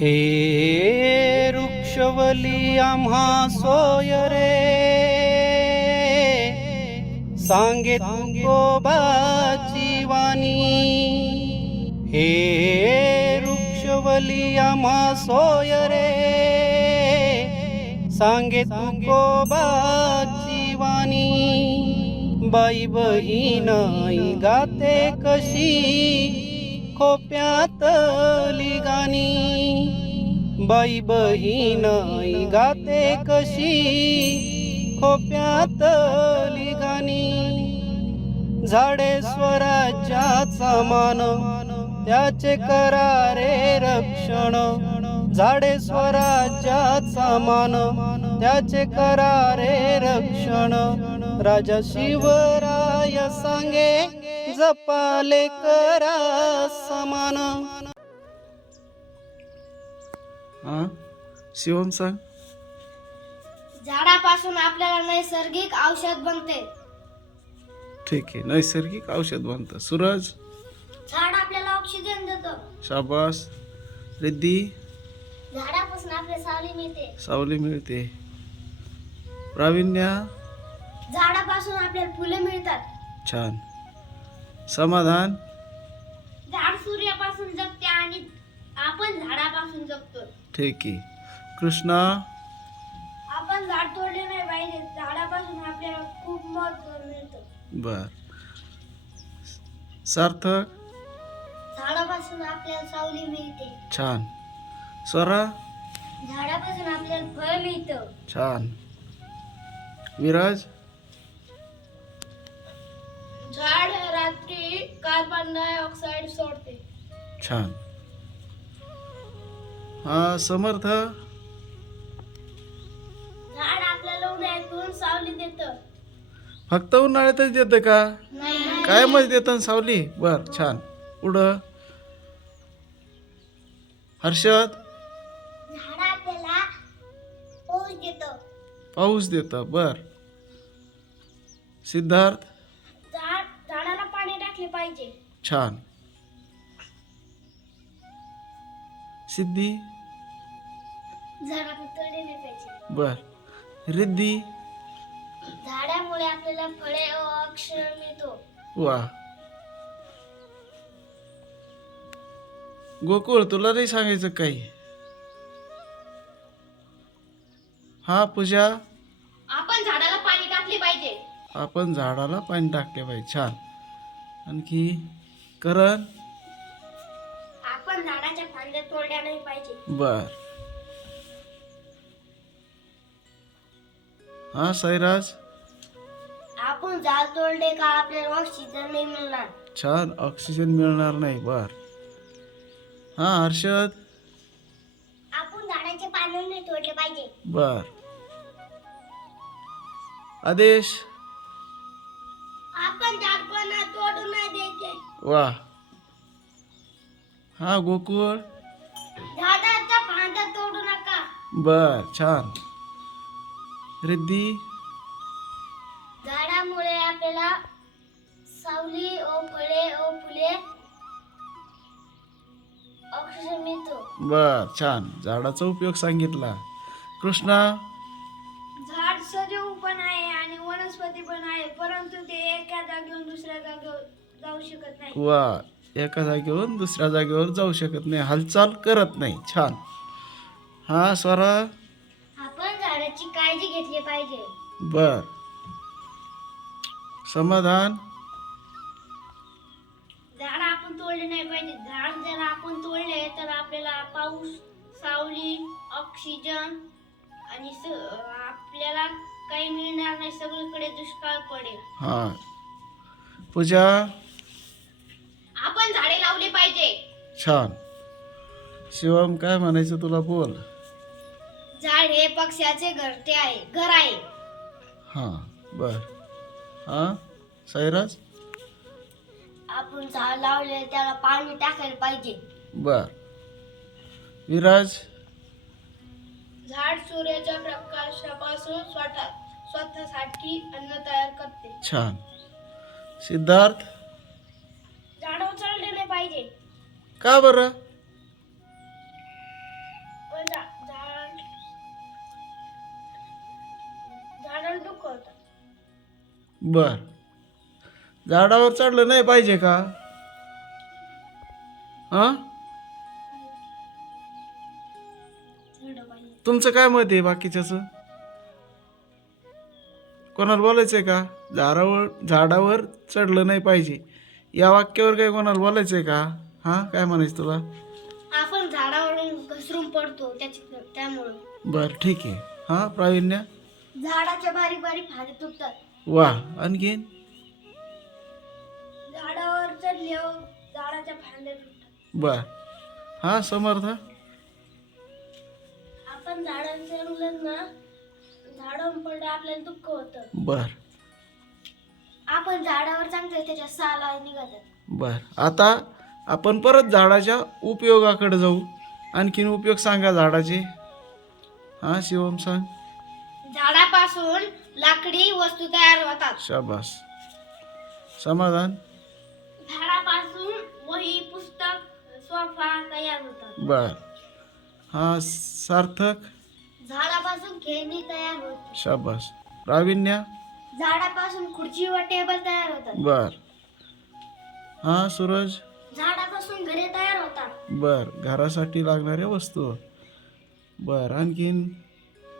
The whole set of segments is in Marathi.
हे वृक्षवली आम्हा सोय रे. सांगे गोबाची वाणी. हे वृक्षवली आम्हा सोय रे. सांगे गोबाची वाणी. बाई बही नाही गाते कशी. खोप्यातली गाणी. बाई बहीण गाते कशी. खोप्यातली गाणी. झाडे स्वराज्याचा मान. त्याचे करारे रक्षण. झाडे स्वराज्याचा मान. त्याचे करारे रक्षण. राजा शिवराय सांगे जपाले करा समान. हा? शिवम सांग. झाडापासून आपल्याला नैसर्गिक औषध बनते. ठीक आहे नैसर्गिक औषध बनतं. सूरज? झाड आपल्याला ऑक्सिजन देतं. शाबास. रिद्धी? झाडापासून आपल्याला सावली मिळते. सावली मिळते. प्रावीण्या? झाडापासून आपल्याला फुले मिळतात. छान. समाधान? झाड सूर्यापासून जगते आणि आपण झाडापासून जगतो. ठीक आहे. कृष्णा? आपण झाड तोडले नाही पाहिजे. झाडापासून आपल्याला खूप महत्त्व मिळतं. बर. सार्थक? झाडापासून आपल्याला सावली मिळते. छान. स्वरा? झाडापासून आपल्याला फळ मिळतं. छान. विराज झाड कार्बन डायऑक्साईड सोडते. छान. हा समर्थ. झाड आपल्याला उन्हाळ्यातून सावली देतं. फक्त उन्हाळ्यातच देतं का? नाही. काय मज देतं सावली? बर छान. पुढं. हर्षद. झाड आपल्याला पाऊस देतं. पाऊस देतं बर. सिद्धार्थ. पाहिजे. छान. सिद्धी? तोडले नाही पाहिजे. बर. रिद्धी? झाडामुळे आपल्याला फळे व अक्षर मिळतो. वा. गोकुळ तुला नाही सांगायचं काही? हा पूजा? आपण झाडाला पाणी टाकले पाहिजे. आपण झाडाला पाणी टाकले पाहिजे. छान. आणखी करण? आपण झाडाच्या फांद्या तोडल्या नाही पाहिजे. बर. हा सैराज आपण झाड तोडले का आपल्याला ऑक्सिजन नाही मिळणार? छान ऑक्सिजन मिळणार नाही बर. हा हर्षद? आपण झाडाचे पाणी नाही तोडले पाहिजे. बर. आदेश? वा. हा गोकुळ. झाडाच्या फांद्या तोडू नका. बर छान. रिद्धी. झाडामुळे आपल्याला सावली व फळे व फुले ऑक्सिजन मिळतो. बर छान. झाडाचा उपयोग सांगितला. कृष्णा. झाड सजीव पण आहे आणि वनस्पती पण आहे परंतु ते एका जागेवरून दुसऱ्या जागेवर जाऊ शकत नाही. वा एका जागेवरून दुसऱ्या जागेवर जाऊ शकत नाही. हालचाल करत नाही. छान. हा स्वरा. आपण झाडाची काळजी घेतली पाहिजे. बर. समाधान? झाड आपण तोडले नाही पाहिजे. झाड जर आपण तोडले तर आपल्याला पाऊस सावली ऑक्सिजन आणि स- आपल्याला काही मिळणार नाही. सगळीकडे दुष्काळ पडेल. हा. पूजा? आपण झाडे लावले पाहिजे. छान. शिवम काय म्हणायचं तुला बोल? झाड हे पक्ष्याचे घरटे आहे घर आहे. हां बर. हां साईराज? आपण झाड लावले त्याला पाणी टाकायला पाहिजे. बर. विराज? झाड सूर्याच्या प्रकाशापासून स्वतः स्वतःसाठी अन्न तयार करते. छान. सिद्धार्थ? पाहिजे. का बरं? पण झा- झाड झाडाला दुःख होतं. बर. झाडावर चढलं नाही पाहिजे का? हा? झाडं पाहिजे तुमचं काय मत आहे बाकीच्याच? कोणाला बोलायचंय का? झाडावर झाडावर चढलं नाही पाहिजे. या वाक्यावर काय कोणाला बोलायचंय का? हा? काय म्हणायचं तुला? आपण झाडावरून घसरून पडतो त्यामुळं. बर ठीक आहे. हा प्रावीण्य? झाडाच्या बारीक बारीक फांदे तुटतात. वा आणखीन? झाडावर चढल्यावर झाडाच्या फांद्या तुटतात. बर. हा समर्थ? आपण चढलं ना झाडावर पडलं आपल्याला दुःख होतं. बर. आपण झाडावर चांगलं त्याच्या साला निघतात बर आता आपण परत झाडाच्या उपयोगाकडे जाऊ. आणखीन उपयोग सांगा झाडाचे. हा शिवम सांग. झाडापासून लाकडी वस्तू तयार होतात. शाबास. समाधान? झाडापासून वही पुस्तक सोफा तयार होतात. बर. हा सार्थक? झाडापासून खेळणी तयार होते शाबास. प्रावीण्य झाडापासून खुर्ची व टेबल तयार होतात. बर. हा सूरज? झाडापासून घरे तयार होतात. बर. घरासाठी लागणाऱ्या वस्तू. बर. आणखीन?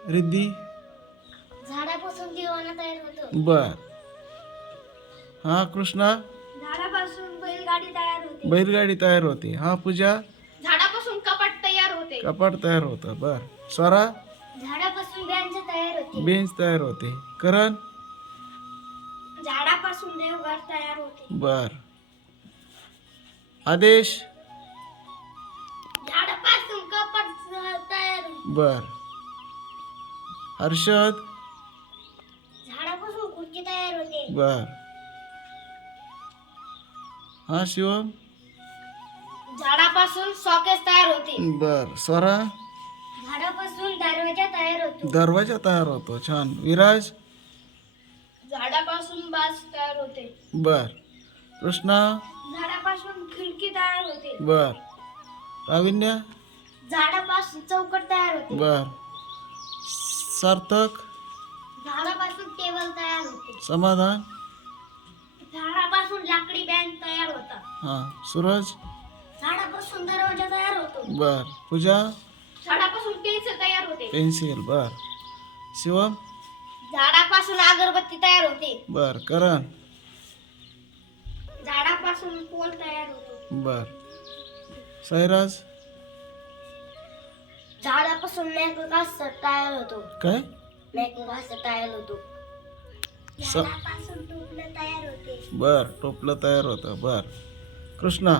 रिद्धी? झाडापासून दिवाना तयार होतो. बर. हा कृष्णा? झाडापासून बैलगाडी तयार होते. बैलगाडी तयार होते. हा पूजा? झाडापासून कपाट तयार होते. कपाट तयार होतं. बर. स्वरा? झाडापासून बेंच तयार होते. बेंच तयार होते. करण? बर. आदेश? झाडापासून कपाट तयार होते बर. हर्षद? झाडापासून खुर्ची तयार होते. बर. हा शिवम? झाडापासून सॉकेट तयार होते. बर. स्वरा? झाडापासून दरवाजा तयार होतो. दरवाजा तयार होतो. छान. विराज? झाडापासून बाज तयार होते. बर. कृष्णा झाडापासून खिडकी तयार होते. बर. प्रावीण्य झाडापासून चौकट तयार होते. बर. सार्थक? झाडापासून टेबल तयार होते. समाधान? झाडापासून लाकडी बँक तयार होता हा. सूरज? झाडापासून दरवाजा तयार होतो. बर. पूजा? झाडापासून पेन्सिल तयार होते. पेन्सिल बर. शिवम? झाडापासून अगरबत्ती तयार होते. बर. करण? पोल तयार होतो. बर. साईराज झाडापासून मॅकगास तयार होतो. काय? मॅकगास तयार होतो. स- झाडापासून टोपलं तयार होते. बर टोपलं तयार होतं. बर. कृष्णा?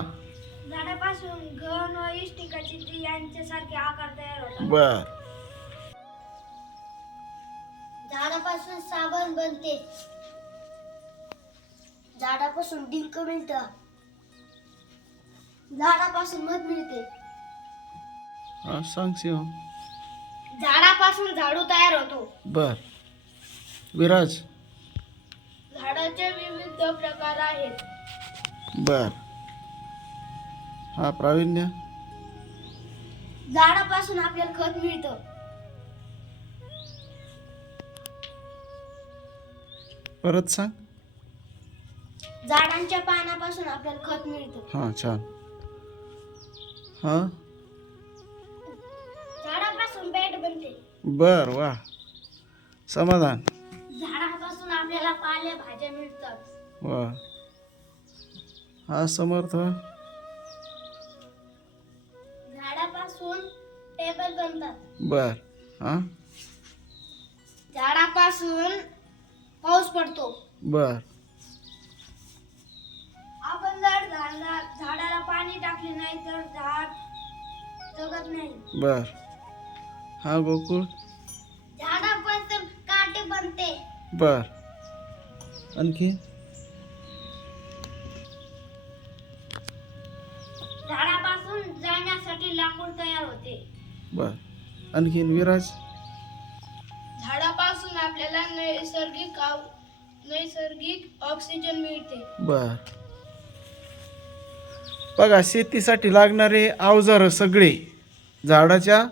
झाडापासून घन व इष्टिकाची यांच्यासारखे आकार तयार होतात. बर. झाडापासून साबण बनते. झाडापासून डिंक मिळत. झाडापासून मध मिळते. हा सांग शिवम झाडापासून झाडू तयार होतो. बर. विराज. झाडाचे विविध प्रकार आहेत. बर. हा प्रावीण्य. झाडापासून आपल्याला खत मिळतं. परत सांग. झाडांच्या पानापासून आपल्याला खत मिळतं. हा छान. हा? झाडापासून बॅट बनते. बर वा. समाधान. झाडापासून आपल्याला पाल्या भाज्या मिळतात. वा. हा समर्थ. झाडापासून टेबल बनतात. बर हा? झाडापासून पाऊस पडतो. बर. झाडा झाडाला पाणी टाकले नाही तर झाड जगत नाही. बर. हा गोकुळ? झाडापासून काटे बनते. बर. आणखी? झाडापासून जाण्यासाठी लाकूड तयार होते. बर. आणखीन विराज? झाडापासून आपल्याला नैसर्गिक आव- नैसर्गिक ऑक्सिजन मिळते. बर. बघा शेतीसाठी लागणारे अवजारं सगळे झाडाच्या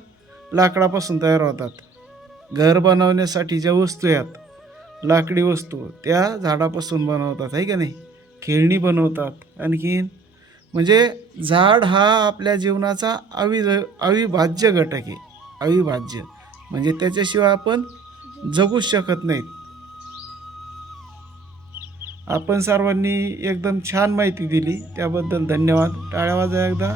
लाकडापासून तयार होतात. घर बनवण्यासाठी ज्या वस्तू आहेत लाकडी वस्तू त्या झाडापासून बनवतात आहे का नाही? खेळणी बनवतात. आणखीन म्हणजे झाड हा आपल्या जीवनाचा अवि अविभाज्य घटक आहे. अविभाज्य. म्हणजे त्याच्याशिवाय आपण जगूच शकत नाहीत. आपण सर्वांनी एकदम छान माहिती दिली. त्याबद्दल धन्यवाद. टाळ्या वाजा एकदा.